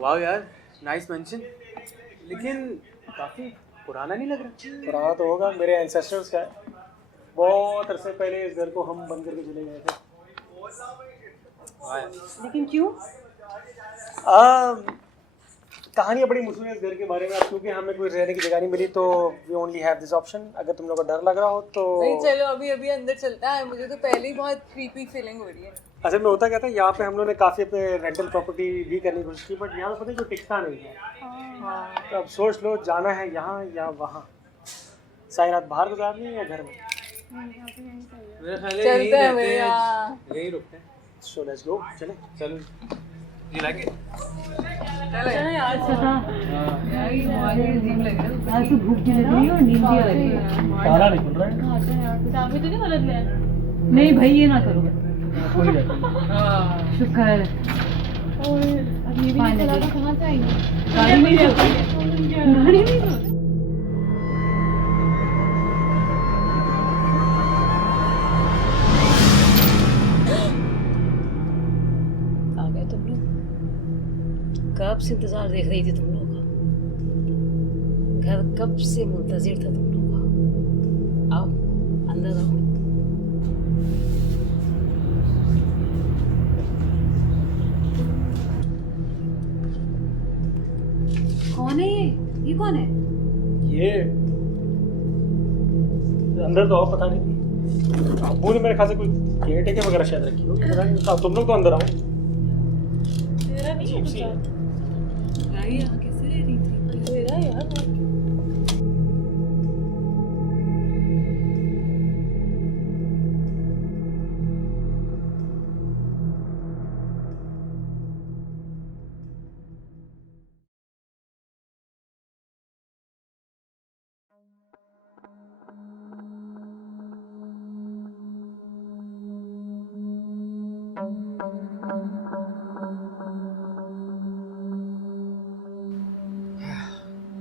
वाह यार, nice mention. लेकिन काफी पुराना नहीं लग रहा। पुराना तो होगा, मेरे एंसेस्टर्स का है। बहुत अरसे पहले इस घर को हम बंद करके चले गए थे। लेकिन क्यों? कहानियाँ बड़ी मशहूर है इस घर के बारे में। अब क्योंकि हमें कोई रहने की जगह नहीं मिली तो we only have this option. अगर तुम लोग को डर लग रहा हो तो नहीं, चलो अभी अभी अंदर चलता है। मुझे तो पहले ही बहुत क्रीपी फीलिंग हो रही है। असल में होता क्या था, यहाँ पे हम लोगों ने काफ़ी अपने रेंटल प्रॉपर्टी भी करने की कोशिश की, बट यहाँ पे पता है जो टिकता नहीं है। तो अब सोच लो जाना है यहाँ या वहाँ, सारी रात बाहर गुजारनी है या घर में। मेरा ख्याल है चलते हैं भैया, यहीं रुकते हैं। सो लेट्स गो, चले। चलो, ये लाके चलो यार। यार ये बहुत ही अजीब लग रहा है। आज तो भूख भी लग रही है और नींद भी आ रही है। ताला नहीं खुल रहा है। चाबी तो नहीं गलत ले? नहीं भाई, ये ना करो। कोई नहीं। शुक्र है। और अब ये भी नहीं चला तो कहाँ से आएंगे? गाड़ी में गाड़ी में आ गए तुम लोग। कब से इंतजार देख रही थी तुम लोग का। घर कब से मुंतजिर था तुम लोग का। आओ अंदर आओ। कौन है ये? ये कौन है? ये अंदर तो और पता नहीं। अबू ने मेरे ख्याल से कोई केयर टेकर वगैरह शायद रखी होगी, पता नहीं। अब तुम लोग तो अंदर आओ। तेरा नहीं है सी है। भाई यहाँ कैसे रह रही थी? तेरा यार।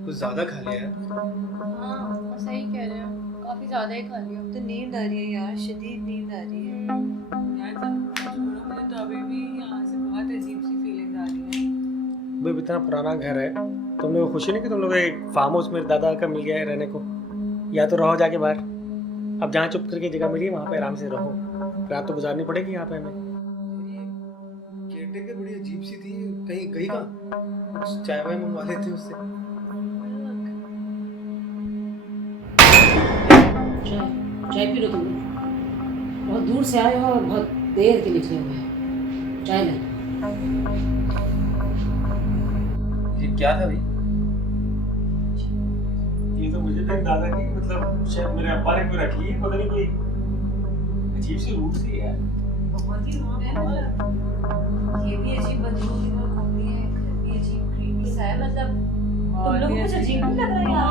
कुछ ज्यादा खा लिया यार। हाँ सही कह रहे हो, काफी ज्यादा ही खा लिया। तो नींद आ रही है यार, शदीद नींद आ रही है यार। छोड़ो, मुझे तो अभी भी यहाँ से बहुत अजीब सी फीलिंग आ रही है। भाई इतना पुराना घर है, तुम लोग को खुशी नहीं कि तुम लोग एक फार्म हाउस मेरे दादा का मिल गया है रहने को। या तो रहो जाके बाहर। अब जहाँ चुप करके जगह मिली है वहाँ पे आराम से रहो। रात तो गुजारनी पड़ेगी यहाँ पे हमें। केयरटेकर बड़ी अजीब सी थी, कहीं गई कहाँ? कुछ चाय वाय मंगवा लेते उससे। चाय पी लो तुम लोग। बहुत दूर से आए हो और बहुत देर के निकले हुए हैं। चाय ले। ये क्या था भाई? ये तो मुझे तो दादा की मतलब शायद मेरे अब्बा ने कोई रखी है, पता नहीं कोई अजीब सी रूट सी है। बहुत ही रूड है मतलब। ये भी अजीब बदबू की तरह घूमती है, घर भी अजीब क्रीपी सा है। मतलब तुम लोग को कुछ अजीब नहीं लग रहा है यहाँ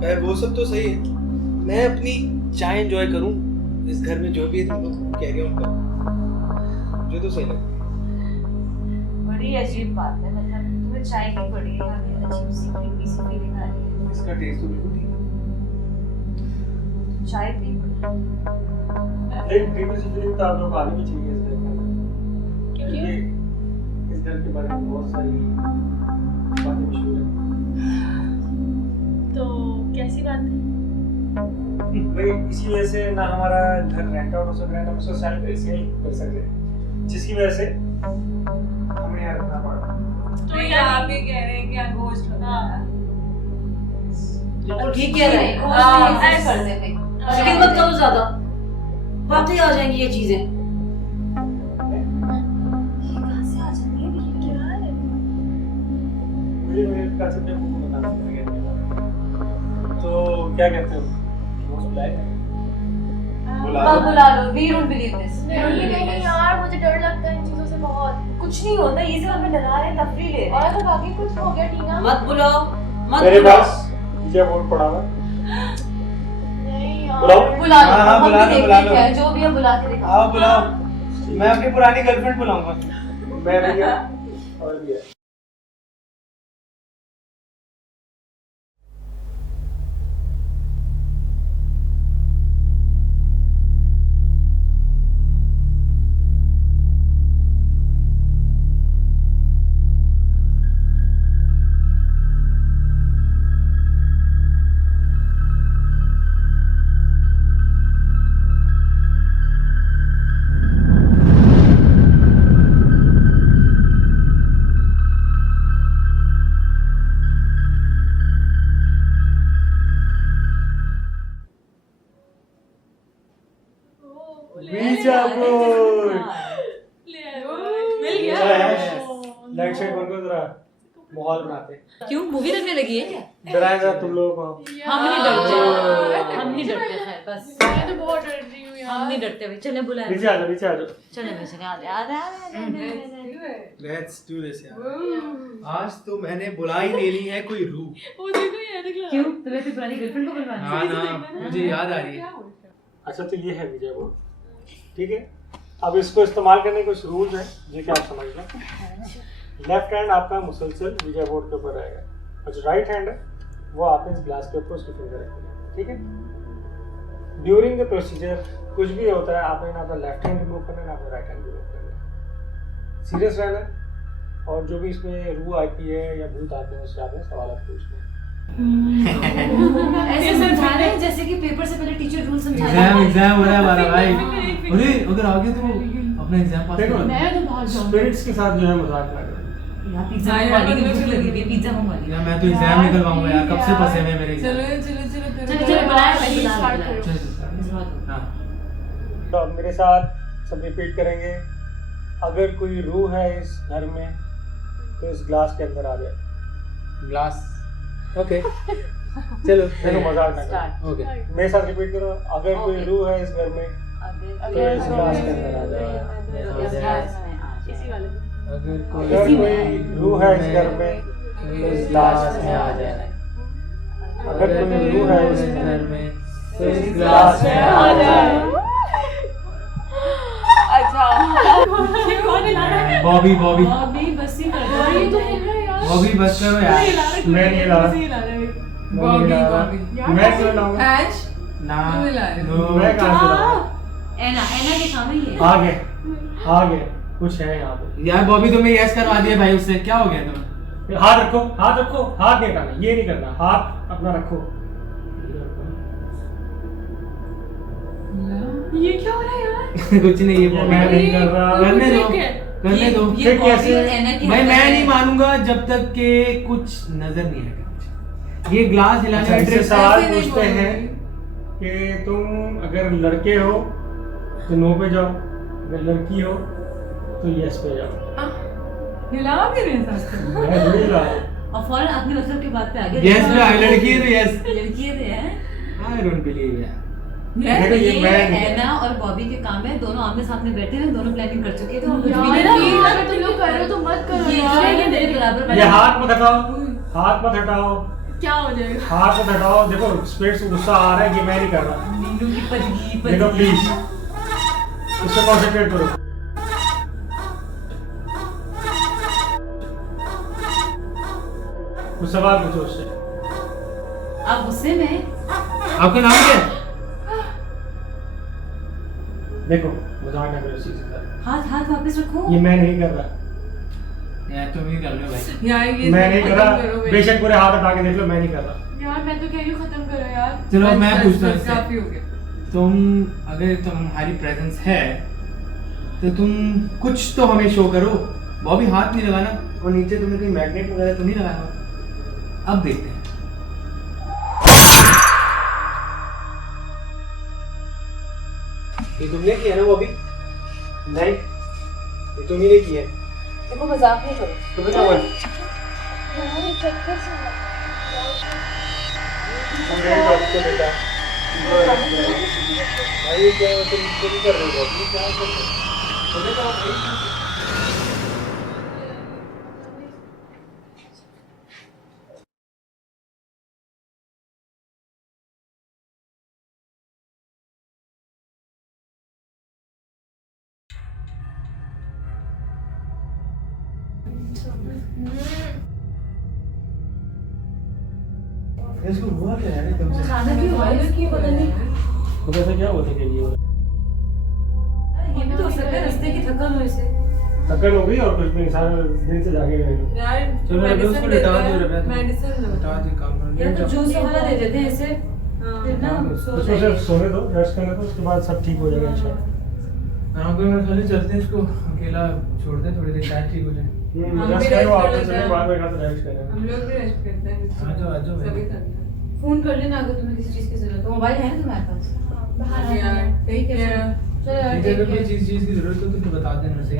पे? यार वो सब तो सही है, मैं अपनी चाय एंजॉय करूं। इस घर में जो भी है तुम लोग कैरी ऑन करो, मुझे तो सही लगता है। बड़ी अजीब बात है। मतलब तुम्हें चाय की पड़ी है, यहाँ पे अजीब सी क्रीपी सी फीलिंग आ रही है। इसका टेस्ट तो बिल्कुल ठीक है। चाय पी। लेकिन प्रीवियस फीलिंग तो आप लोग आने भी चाहिए इस घर में, क्योंकि इस घर के बारे में बहुत सारी बातें मशहूर है। तो कैसी बात है? भाई इसी वजह से ना हमारा घर रेंट आउट हो सक रहा है, ना उसको सेल कर सकते, जिसकी वजह से हमें यहाँ रखना पड़ा। तो ये आप ही कह रहे हैं कि यहाँ घोस्ट होता है। और ठीक कह रहे हैं। घोस्ट नहीं कर देते। लेकिन मत करो ज्यादा, वाकई आ जाएंगी ये चीजें। कहाँ से आ जाती है? ये क्या है? मेरे ख्याल से मैं आपको बता दूंगा। तो क्या कहते हो, घोस्ट बुलाए? बुला लो। We don't believe this. नहीं नहीं यार, मुझे डर लगता है इन चीजों से बहुत। कुछ नहीं होता, ये सब हमें डरा रहे हैं, तफरी ले रहे हैं। और तो बाकी कुछ हो गया टीना? मत बुलाओ, मत मेरे बुलाओ। पास मुझे बोर्ड पड़ा हुआ। नहीं यार। बुलाओ। बुला लो। हाँ, हम बुला भी लो, देखते बुला हैं लो। क्या है, जो भी है बुला के दिखाओ। आओ बुलाओ, मैं अपनी पुरानी गर्लफ्रेंड बुलाऊंगा। मैं भैया और भी है। सब कुछ मिल गया। लाइट शाइट बंद करो जरा, माहौल बनाते हैं। क्यों मूवी देखने लगी है क्या? डराएगा तुम लोगों को। हम नहीं डरते, हम नहीं डरते, खैर बस मैं तो बहुत डर रही हूँ हम यार। नहीं डरते भाई। चले बुलाए, नीचे आ जाओ, नीचे आ जाओ। चले भाई, चले आ लेट्स डू दिस यार। आज तो मैंने बुला ही ले ली है कोई रूह। वो देखो ये देख लो। क्यों तुम्हें अपनी पुरानी गर्लफ्रेंड को बुलवाना है? हाँ ना, मुझे याद आ रही है। अच्छा तो ये है विजय बोर्ड, ठीक है। अब इसको इस्तेमाल करने के कुछ रूल्स हैं जो कि आप समझ लें। लेफ्ट हैंड आपका मुसलसल विजय बोर्ड के ऊपर रहेगा और जो राइट हैंड है वो आप इस ग्लास के ऊपर उसकी फिंगर रखेंगे, ठीक है। ड्यूरिंग द प्रोसीजर कुछ भी होता है आपने ना अपना लेफ्ट हैंड रिमूव करना है ना अपना राइट हैंड रिमूव करना है। सीरियस रहना है और जो भी इसमें रूह आती है या भूत आते हैं उससे आपने सवाल पूछने हैं। ऐसे समझा रहे हैं जैसे कि पेपर से पहले टीचर रूल समझा रहे एग्जाम हो रहा है हमारा भाई। अरे अगर आगे तो अपना एग्जाम पास देखो, कर। मैं तो भाग जाऊंगी। स्पिरिट्स के साथ जो है मजाक ना करें। यहाँ पिज्जा मंगवाने की भूख लगी हुई है, पिज्जा मंगवाने की। यार मैं तो एग्जाम निकलवाऊंगा यार, कब से फंसे हुए हैं मेरे एग्जाम। चलो चलो बुलाया भाई, बुला स्टार्ट बुला। करो। चल भिजवा दो। हाँ तो अब मेरे साथ सब रिपीट करेंगे। अगर कोई रूह है इस घर में तो इस ग्लास के अंदर आ जाए। ग्लास ओके चलो देखो मजाक ना करो। Start. ओके मेरे साथ रिपीट करो। अगर कोई Okay. रूह है इस घर में तो इस ग्लास के अंदर आ जाए। इस ग्लास में आ इसी जाए। वाले में। अगर अगर कोई रूह है इस घर में तो इस ग्लास में आ जाए। अगर कोई रूह है इस घर में तो इस ग्लास में आ जाए। कौन हिला रहा है? बॉबी बॉबी बॉबी बस ही कर ये दो। तो हिल रहा है यार। बॉबी बस करो यार। मैं नहीं हिला रहा। बस ही हिला रहा है। मैं क्यों लाऊंगा? ना नो मैं कहाँ से लाऊंगा? एना एना के काम है ये। आगे आगे कुछ है यहाँ पे। यार बॉबी तुम्हें यस करवा दिया भाई उससे, क्या हो गया तुम्हें? हाथ रखो, हाथ रखो, हाथ नहीं करना, ये नहीं करना, हाथ अपना रखो। ये क्या हो रहा है यार? कुछ नहीं, ये बॉबी मैं नहीं कर रहा। करने दो, करने दो। ये फिर बॉबी कैसे? और एना की भाई हरकत मैं है। नहीं मानूंगा जब तक के कुछ नजर नहीं आएगा मुझे। ये ग्लास हिलाने अच्छा, का इससे ट्रिक सवाल ऐसे नहीं पूछते हैं कि तुम अगर लड़के हो तो नो पे जाओ, अगर लड़की हो तो यस पे जाओ। हिला भी नहीं था। मैं थोड़ी ला और फौरन अपने मतलब की बात पे आ गया। यस पे लड़की है तो यस। लड़की है हैं। आई डोंट बिलीव यार। देखो, ये मैं नहीं एना और बॉबी के काम है, दोनों आमने सामने बैठे हैं, दोनों प्लानिंग कर चुके हैं, तो हम कुछ भी यार, नहीं प्लीज, अगर तुम लोग कर रहे हो तो मत करो ये यार। ये मेरे बराबर ये हाथ मत हटाओ, हाथ मत हटाओ, क्या हो जाएगा? हाथ मत हटाओ। देखो स्पिरिट से गुस्सा आ रहा है, ये मैं नहीं कर रहा। नीलू की पजगी देखो प्लीज इस पे कॉन्सेंट्रेट करो। कुछ सवाल पूछो उससे। आप गुस्से में हैं? आपका नाम क्या है? देखो मजाक ना करो इस चीज़ का। हाथ हाथ वापस रखो। ये मैं नहीं कर रहा, यार तुम ही कर लो भाई। यार ये मैं नहीं कर खत्म रहा। करो भाई। बेशक पूरे हाथ हटा के देख लो, मैं नहीं कर रहा। यार मैं तो कह रही हूँ खत्म करो यार। चलो मैं बस, पूछता हूँ बस, इससे। काफी हो गया। तुम अगर तुम्हारी प्रेजेंस है तो तुम कुछ तो हमें शो करो। बॉबी हाथ नहीं लगाना, और नीचे तुमने कोई मैग्नेट वगैरह तो नहीं लगाया? अब देखते हैं। ये तुमने किया ना बॉबी? नहीं, ये तुम ही ने किया। देखो मजाक नहीं करो। तुम्हें क्या हुआ? मेरी बात को बेटा भाई ये क्या तुम नहीं कर रहे हो? बॉबी क्या कर रहे हो? तुम्हें क्या भाई? इसको हुआ क्या है एकदम से? खाना क्यों हुआ है कि पता नहीं। तो कैसे क्या होता है ये? ये भी तो हो सकता है रास्ते की थकान हो इसे। थकन हो गई और कुछ भी इंसान दिन से जागे गए लोग। यार चलो अभी उसको लिटा दो रबे। मेडिसिन लो। लिटा दो, काम करो। या तो जूस वगैरह दे देते हैं इसे। फिर ना सो उसको जाएगी। सिर्फ सोने दो, रेस्ट करने दो, उसके बाद सब ठीक हो जाएगा इंशाल्लाह। हाँ कोई मेरे खाली चलते हैं, इसको अकेला छोड़ दे थोड़ी देर, शायद ठीक हो जाए। हम रेस्ट भी करो, rest आप कर चले लेते बाद में खा तो रेस्ट करें। हम लोग भी रेस्ट करते हैं। आ जाओ भाई। सभी करते हैं। फोन कर लेना अगर तुम्हें किसी चीज की जरूरत हो। मोबाइल है ना तुम्हारे पास? यार टेक केयर। चलो यार मुझे अगर ठीक कोई है। चीज़ की ज़रूरत हो तो तू बता देना सही।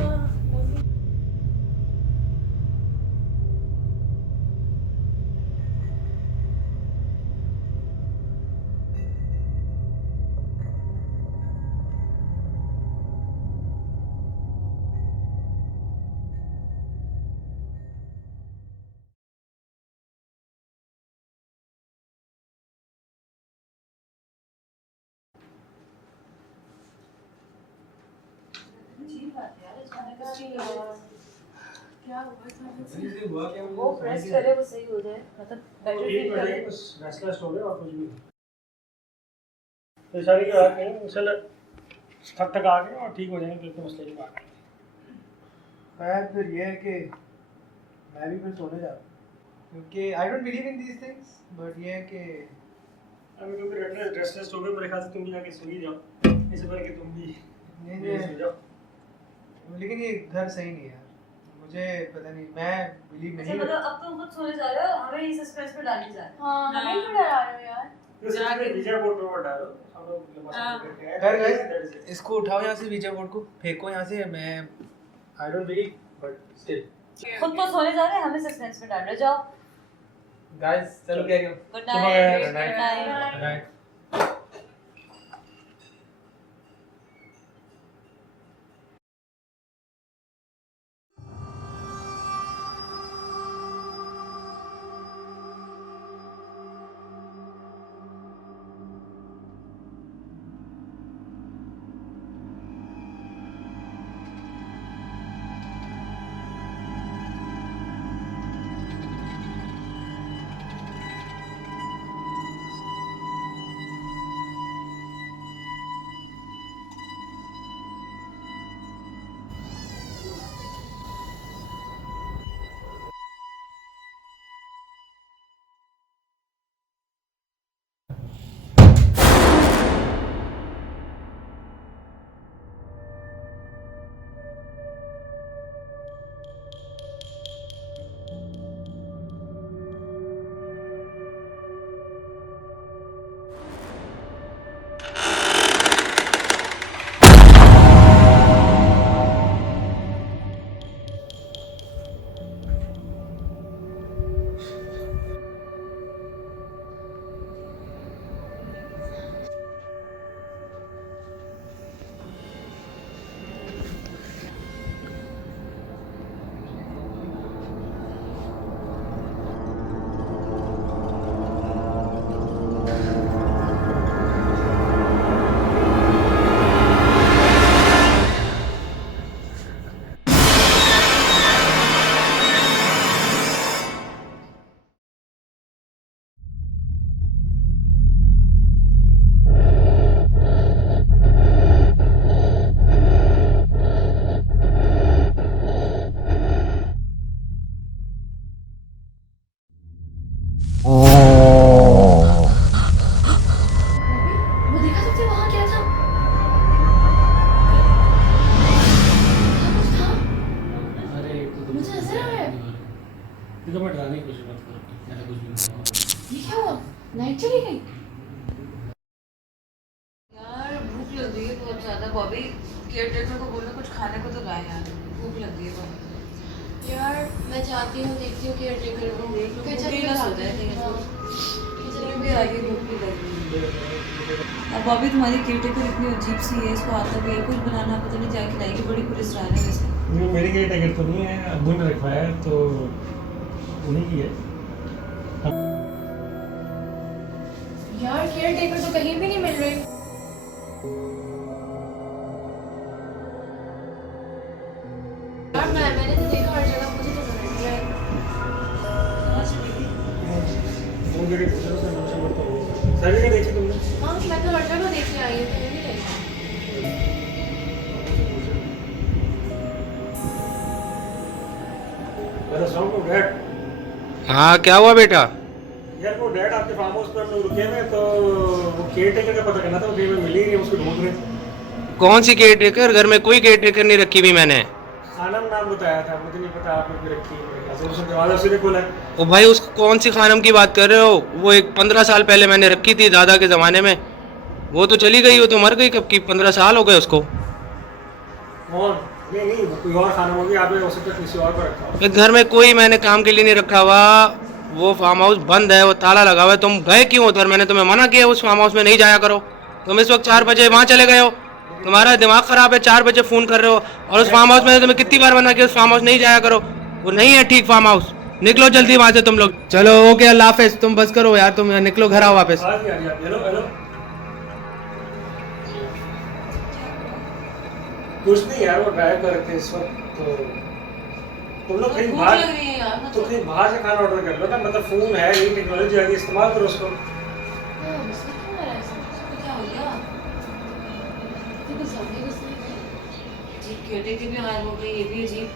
अजीब बात है यार, अचानक से क्या हुआ था? वो प्रेस करे वो सही हो जाए, मतलब बेटर फील करे। रेस्टलेस हो गए और कुछ भी परेशानी की बात नहीं, इंशाल्लाह थक थक आ गए और ठीक हो जाएंगे, बिल्कुल मसले की बात नहीं। खैर फिर ये है कि मैं भी फिर सोने जा रहा हूँ, क्योंकि I don't believe in these things, but ये है कि अभी क्योंकि रेस्टलेस हो गए, मेरे ख्याल से तुम भी जाके सो ही जाओ, इससे पहले कि तुम भी नहीं सो जाओ। लेकिन ये घर सही नहीं है यार, मुझे पता नहीं, मैं बिलीव अच्छा नहीं मतलब अब तुम खुद सोने जा रहे हो, हमें ही सस्पेंस में डाल के जा रहे हो। हाँ, हमें क्यों डरा रहे हो यार? तो सबसे विजय बोर्ड पे डालो, हम लोग खैर गाइस, इसको उठाओ यहाँ से, वीजा बोर्ड को फेंको यहाँ से। मैं I don't believe but still खुद तो सोने जा रहे हैं, हमें सस्पेंस में डाल रहे हो। जाओ, गाइस चलो क्या करो। गुड सुबह night. Good good night. Right वो देखा तुमने वहाँ क्या था? वहाँ कुछ था? अरे मुझे नजर आ रहा है। ये तो मैं डराने की कोशिश मत करो, ऐसा कुछ भी नहीं होगा। ये क्या हुआ? लाइट चली गई? यार भूख लग रही है बहुत ज्यादा। बॉबी केयरटेकर को बोलो कुछ खाने को तो लाए यार, भूख लग रही है बहुत। यार मैं चाहती हूँ, देखती हूँ केयरटेकर को। किचन में सोता है जाती कहीं हूँ। तो। किचन भी में आगे भूख भी लग रही है। अब बॉबी तुम्हारी केयरटेकर इतनी अजीब सी है, इसको आता भी है कुछ बनाना, पता नहीं क्या खिलाएगी। बड़ी पुलिसरान है वैसे। नहीं, मेरी केयर टेकर तो नहीं है, अब्बू ने रखवाया है तो उन्हीं की है। यार केयरटेकर तो कहीं भी नहीं मिल रहे। यार मैंने तो देखा हर जगह, मुझे तो समझ नहीं आया। कहाँ से देखी? वो जगह दूसरों से नौशा मत करो। सारी जगह देखी तुमने? हाँ मैं तो हर जगह देखने आई हूँ, कहीं नहीं देखा। मेरा साउंड को डैड, हाँ क्या हुआ बेटा? यार वो डैड आपके फार्म हाउस पर हम लोग रुके हुए, तो वो केयर टेकर का पता करना था, वो कहीं पे मिली नहीं, उसको ढूंढ रहे थे। कौन सी केयर टेकर? घर में कोई केयर टेकर नहीं रखी हुई मैंने। खानम नाम बताया था, मुझे नहीं पता आपने भी रखी है मेरे ख्याल से। उसने दरवाजा सीधे खोला है। ओ भाई, उस कौन सी खानम की बात कर रहे हो? वो एक 15 साल पहले मैंने रखी थी, दादा के ज़माने में। वो तो चली गई, वो तो मर गई कब की, 15 साल हो गए उसको। कौन? नहीं नहीं, वो कोई और खाना होगी, आपने हो सकता है किसी और को रखा हो। इस घर में कोई मैंने काम के लिए नहीं रखा हुआ। वो फार्म हाउस बंद है, वो ताला लगा हुआ है। तुम गए क्यों उधर? मैंने तुम्हें मना किया उस फार्म हाउस में नहीं जाया करो। तुम इस वक्त 4 बजे वहाँ चले गए हो। तुम्हारा दिमाग खराब है, 4 बजे फोन कर रहे हो। और उस फार्म हाउस में तुम्हें कितनी बार मना किया उस फार्म हाउस नहीं जाया करो। वो नहीं है ठीक फार्म हाउस। निकलो जल्दी वहाँ से तुम लोग। चलो ओके, अल्लाह हाफिज। तुम बस करो यार, तुम निकलो, घर आओ वापस। आ गया, हेलो हेलो। कुछ नहीं यार, वो ड्राइव कर रहे थे इस वक्त, तो तुम लोग कहीं भूख बाहर, लग रही है यार तो मतलब। कहीं बाहर से खाना ऑर्डर कर लो ना। मतलब फोन है, ये टेक्नोलॉजी आ गई, इस्तेमाल करो उसको। बिस्किट क्यों आ रहा है इसमें? इसको क्या हो गया? अजीब क्रिएटिविटी भी गायब हो गई, ये भी अजीब।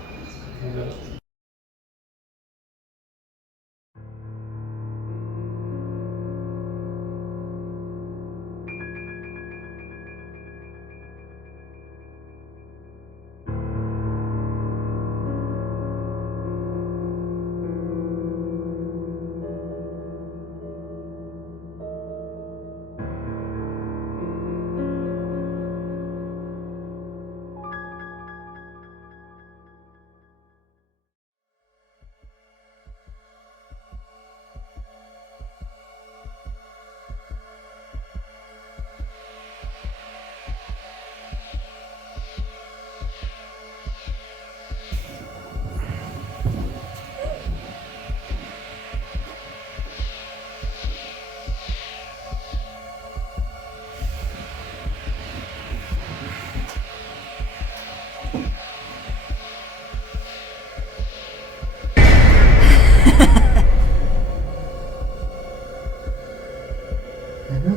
है ना?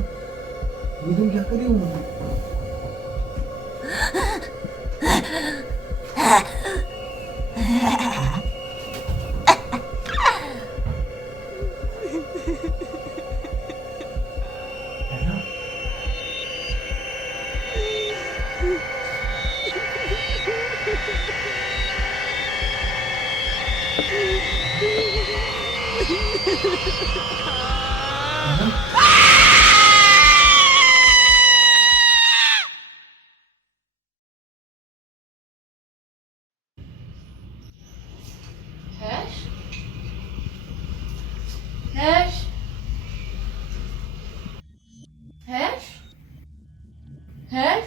ये तुम क्या कर रही हो? है ना? है ना? Hash hash hash hash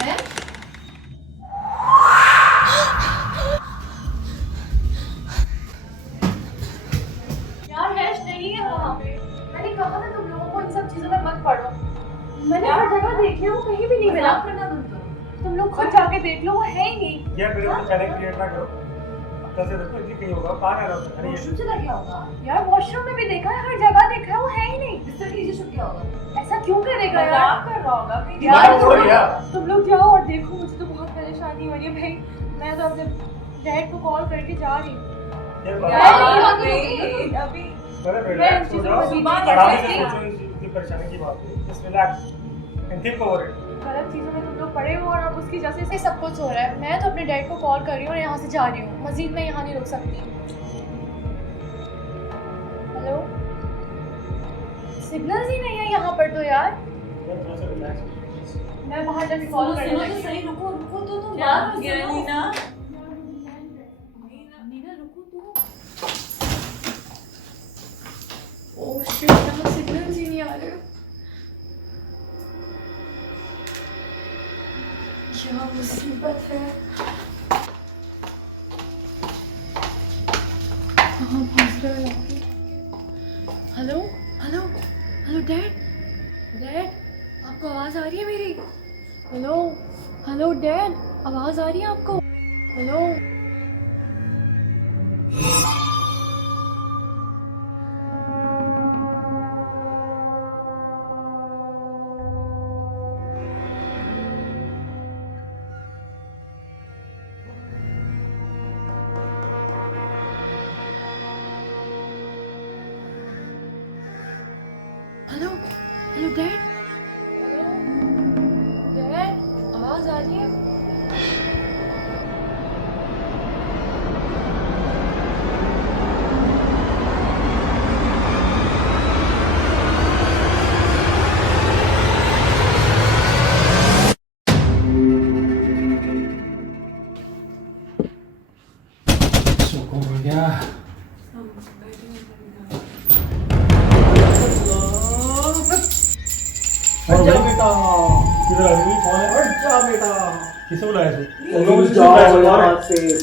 hash यार हैश नहीं है वहाँ पे। मैंने कहा था तुम लोगों को इन सब चीजों में मत पड़ो। मैंने हर जगह देख लिया, वो कहीं भी नहीं मिला। करना तुम लोग खुद जाके देख लो, वो है ही नहीं। यार मेरे को चैलेंज क्रिएट ना करो। अब तक से देखो इसी कहीं होगा, कहाँ रह रहा हूँ? अरे वॉशरूम चला गया होगा। यार वॉशरूम में भी देखा है, हर जगह देखा है, वो है ही नहीं। बिस्तर के नीचे छुप गया होगा। ऐसा क्यों करेगा यार? मजाक कर रहा होगा कहीं। यार दिमाग तोड़ लिया। तुम लोग जाओ और देखो, मुझे तो बहुत परेशानी हो रही है भाई। मैं तो अपने डैड को कॉल करके जा रही हूँ। यार नहीं, अभी अरे मैं रिलैक्स इन हो चीज़ों जाओ, को सुबह आराम से कैसे सोचो इस परेशानी की बात है। Just relax and think over it. गलत चीज़ों में तुम लोग पड़े हो और अब उसकी वजह से सब कुछ हो रहा है। मैं तो अपने डैड को कॉल कर रही हूँ और यहाँ से जा रही हूँ। मजीद मैं यहाँ नहीं रुक सकती। हेलो, सिग्नल्स ही नहीं है यहाँ पर तो यार। थोड़ा सा रिलैक्स। मैं बाहर जाके कॉल करने सुनो तो लगी। सही, रुको रुको तो तुम क्या बात हो गया सुनो। नीना? नीना रुको तो। ओह शिट, यहाँ सिग्नल्स ही नहीं आ रहे। क्या मुसीबत है। कहाँ फंस गए यहाँ पे? Hello hello hello dad, dad आपको आवाज़ आ रही है मेरी? हेलो हेलो डैड, आवाज़ आ रही है आपको? Hello hello hello dad, hello dad, आवाज़ आ रही है? अच्छा बेटा, किधर आ गई? कौन है? अच्छा बेटा, किसे बुलाया तू?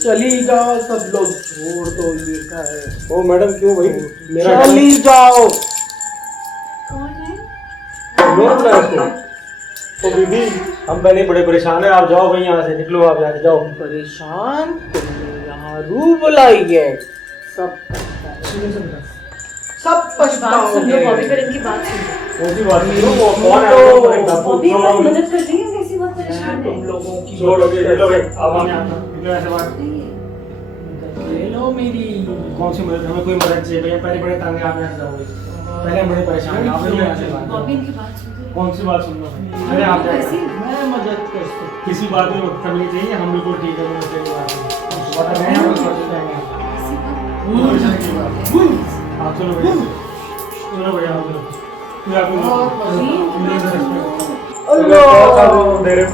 चली जाओ सब लोग, छोड़ दो ये का है। ओ मैडम, क्यों भाई? मेरा चली जाओ। कौन है? लोन बुलाया इसको? तो बीबी, हम पहले बड़े परेशान हैं, आप जाओ भाई यहाँ से, निकलो आप यहाँ से, जाओ। परेशान तुमने यहाँ रू बुलाई है, सब बात सुन लो बॉबी, पर इनकी बात सुन लो। कौन सी बात है? वो कौन है? बॉबी का मदद कर रही है, कैसी बात परेशान है? तुम लोगों की छोड़ो भाई, आप आने आता, निकलो ऐसे बात। ले लो मेरी। कौन सी मदद? हमें कोई मदद चाहिए भैया, पहले बड़े तंग हैं, आप यहाँ से जाओ भाई। पहले हम बड़े परेशान हैं, आप यहाँ से बात। बॉबी इनकी बात सुन लो। कौन सी बात सुन लो? अरे आप कैसी? मैं मदद कर सकता किसी बात में वक्त नहीं चाहिए, हम बिल्कुल ठीक है, कोई मसले की बात नहीं। बता रहे हैं, हम सोचते हैं कैसी बात? कोई परेशानी की बात नहीं। आप चलो भैया, चलो भैया, आप चलो। कोई आपको दे रहे हो?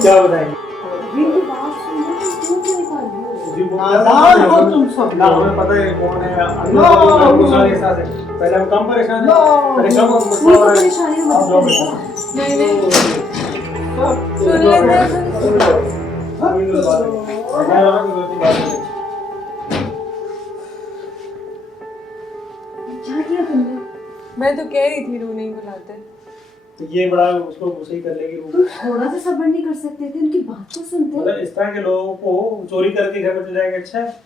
क्या बताएंगे? इनकी बात सुन लो, तुम क्यों नहीं कर रही हो? नादान हो तुम सब ना, लोग। हमें पता है कौन है, अंदर तो सारे एहसास है। पहले हम कम परेशान हैं, पहले कम कोई तो परेशानी में आप जाओ मदद भैया। करेगा। नहीं नहीं, क्या किया तुमने? मैं तो कह रही थी रू नहीं बुलाते। तो ये बड़ा उसको सही कर लेगी। तुम थोड़ा सा सब्र नहीं कर सकते थे? उनकी बात तो सुनते। मतलब इस तरह के लोगों को चोरी करके घर में चले जाएंगे, अच्छा है?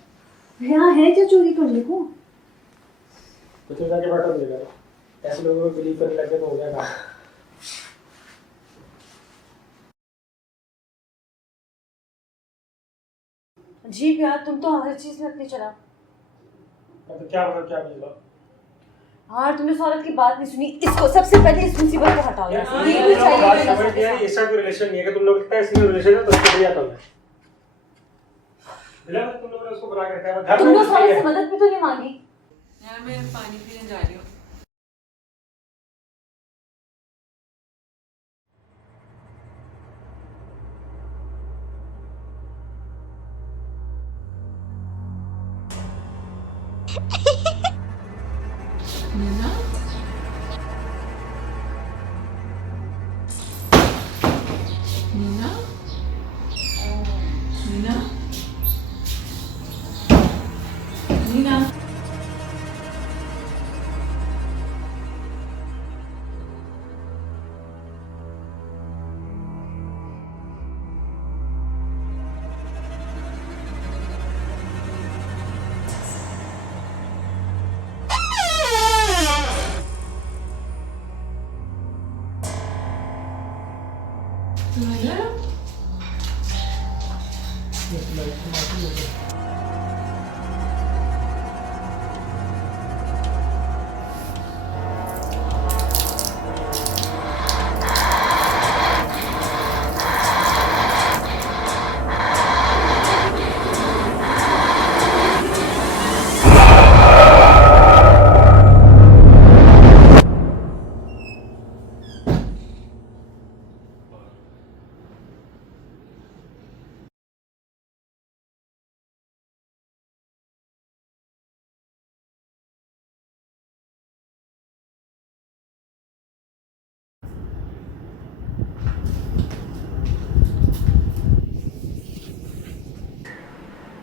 यहाँ है क्या चोरी करने को? तो चल जाके बैठो देगा, ऐसे लोगों को बिलीव करने लगे तो हो जाएगा। अजीब यार, तुम तो हर चीज में अपनी चला। तो क्या मतलब, क्या मतलब? हाँ, तुमने इस औरत की बात नहीं सुनी। इसको सबसे पहले इस मुसीबत को हटाओ यहाँ से। ये भी चाहिए मेरे साथ ऐसा। ऐसा कोई रिलेशन नहीं है कि तुम लोग इतना ऐसी रिलेशन है तो उसको लिया तुमने मिला, तुम लोगों ने उसको बुला के रखा है घर तुम में। लोग सारे से मदद भी तो नहीं मांगी। यार मैं पानी पीने जा रही हूँ। मीना, मीना, मीना, मीना। मीना,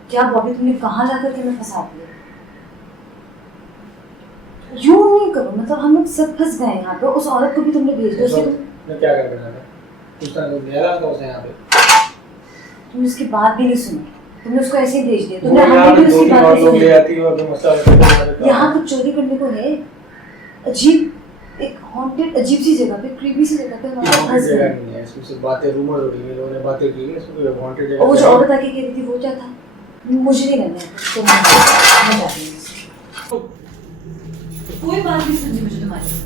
क्या बॉबी, तुमने कहाँ जाकर के मैं फंसा दिया? यूं नहीं करो, मतलब हम लोग सब फंस गए यहाँ पे। उस औरत को भी तुमने भेज दिया। उसके मैं क्या कर रहा था? कुछ टाइम तो गया था उसे यहाँ पे। तुमने उसकी बात भी नहीं सुनी, तुमने उसको ऐसे ही भेज दिया। वो तुमने यहाँ हमें पे भी दो उसकी तीन बात और नहीं लोग ले सुनी। आती है और फिर मसला होता है। यहाँ कुछ चोरी करने को है? अजीब, एक हॉन्टेड अजीब सी जगह पे, क्रीपी सी जगह पे हम लोग हॉन्टेड फंस जगह गए। नहीं है, इसमें सिर्फ बातें रूमर हो रही है, लोगों ने बातें की है, इसमें कोई हॉन्टेड और वो जो जगह औरत आके कह रही थी वो क्या था? मुझे नहीं रहना है, तो मैं जाती हूँ। कोई बात नहीं सुननी मुझे तुम्हारी।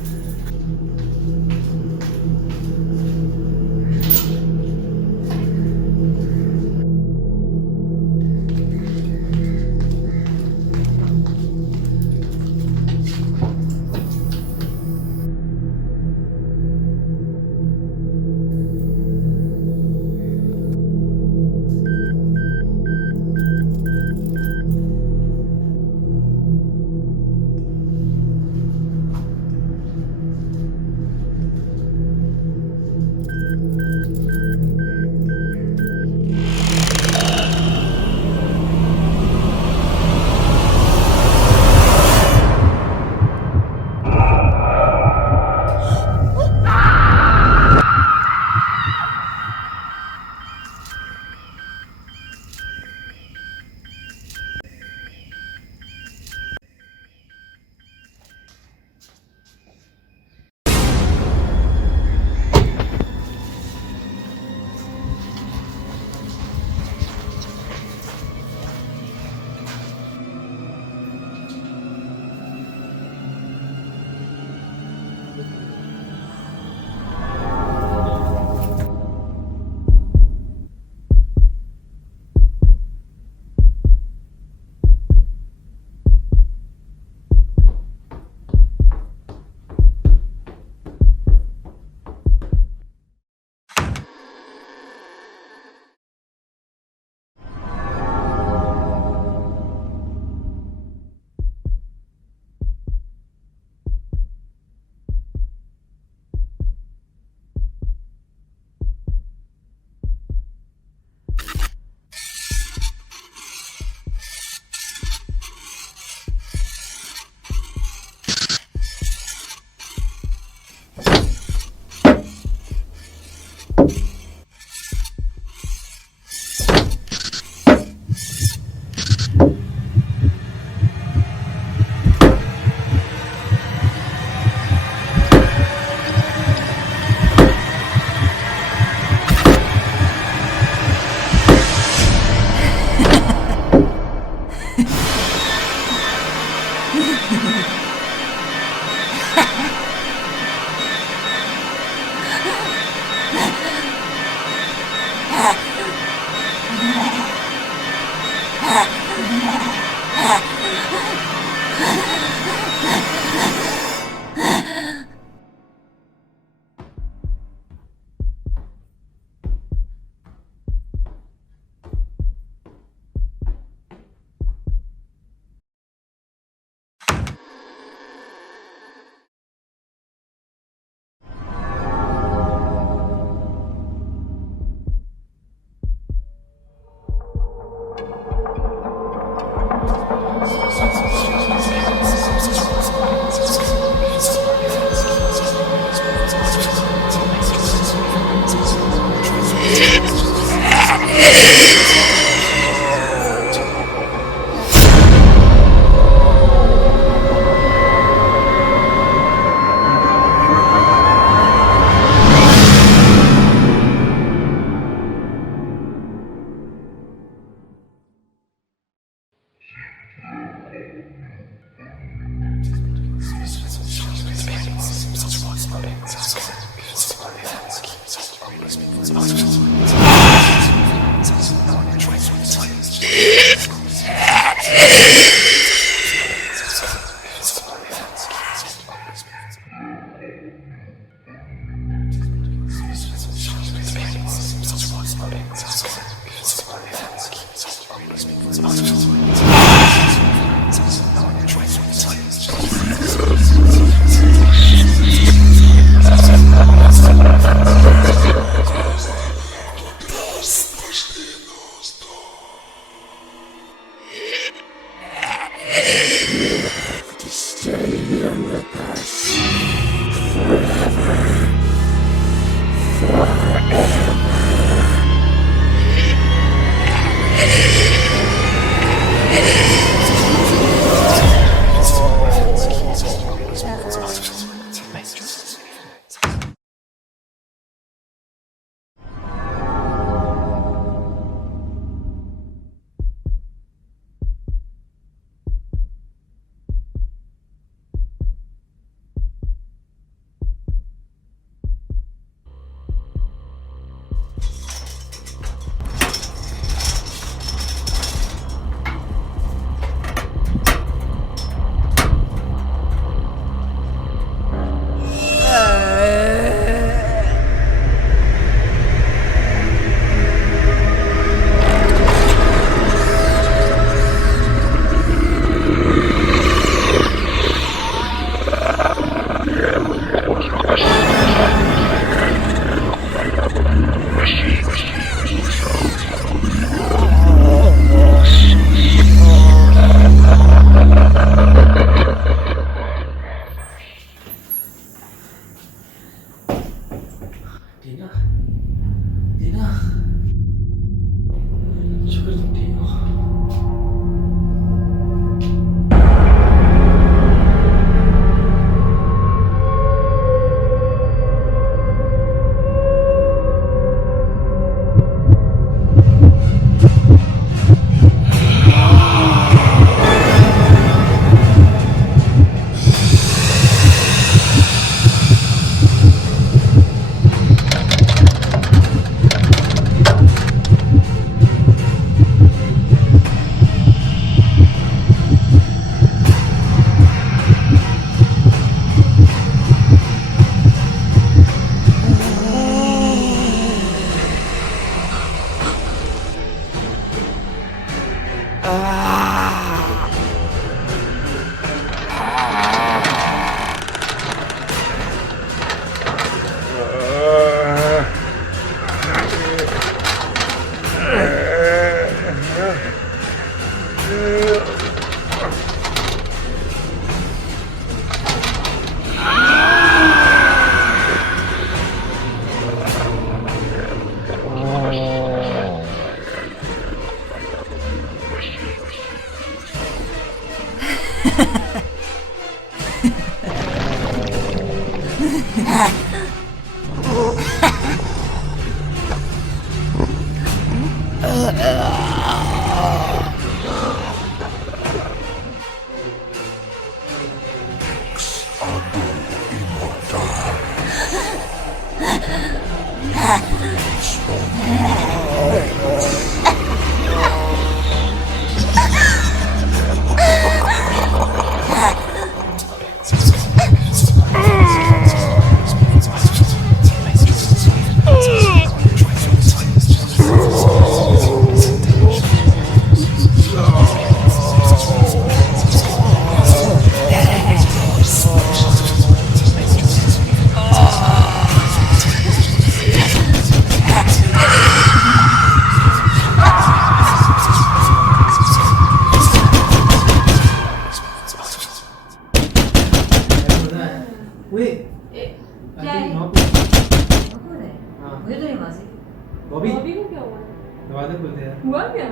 बोलते यार। हुआ क्या?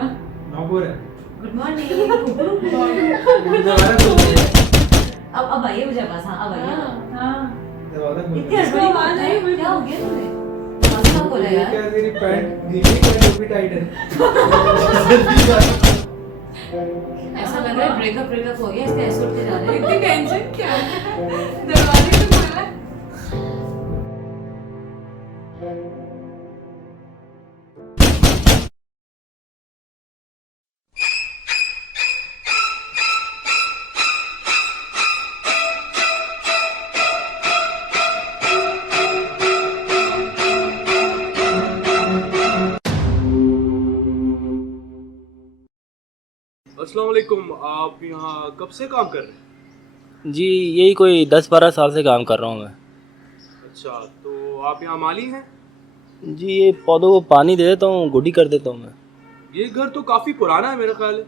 नॉक हो रहा है। Good morning. दरवाजा खोल दे। अब आइए मुझे पास। हाँ अब आइए। हाँ दरवाजा खोल इतनी दे। हड़बड़ी आवाज आई। क्या हो गया तुम्हें? मसला बोला ये यार। क्या तेरी पैंट गीली है या भी टाइट है? ऐसा लग रहा है ब्रेकअप हो गया, इसका ऐसे उठ के जा रहे हैं। इतनी टेंशन क्या है? दरवाजे तो खोला है। अस्सलाम वालेकुम। आप यहाँ कब से काम कर रहे हैं? जी यही कोई 10-12 साल से काम कर रहा हूँ मैं। अच्छा, तो आप यहाँ माली हैं? जी ये पौधों को पानी दे देता हूँ, गुड्डी कर देता हूँ मैं। ये घर तो काफ़ी पुराना है मेरा ख्याल है।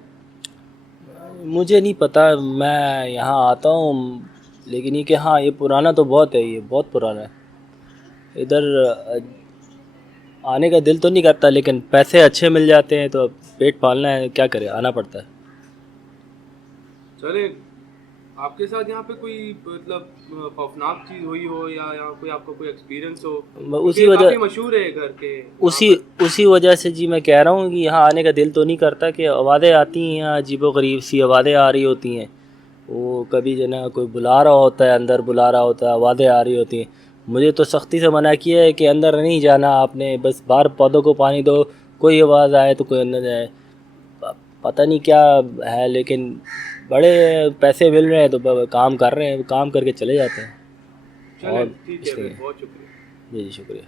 मुझे नहीं पता, मैं यहाँ आता हूँ लेकिन ये कि हाँ ये पुराना तो बहुत है, ये बहुत पुराना है। इधर आने का दिल तो नहीं करता लेकिन पैसे अच्छे मिल जाते हैं तो पेट पालना है, क्या करें, आना पड़ता है। चले, आपके साथ यहाँ पे कोई मतलब खौफनाक चीज़ हुई हो या यहाँ कोई आपका कोई एक्सपीरियंस हो? उसी ये वजह काफ़ी मशहूर है घर के। उसी वजह से जी मैं कह रहा हूँ कि यहाँ आने का दिल तो नहीं करता कि आवाज़ें आती हैं यहाँ, अजीबो-गरीब सी आवाज़ें आ रही होती हैं। वो कभी जो ना कोई बुला रहा होता है, अंदर बुला रहा होता है, आवाज़ें आ रही होती हैं। मुझे तो सख्ती से मना किया है कि अंदर नहीं जाना आपने, बस बाहर पौधों को पानी दो, कोई आवाज़ आए तो कोई अंदर जाए। पता नहीं क्या है लेकिन बड़े पैसे मिल रहे हैं तो काम कर रहे हैं, काम करके चले जाते हैं। चले और ठीक है, इसलिए बहुत शुक्रिया। जी शुक्रिया।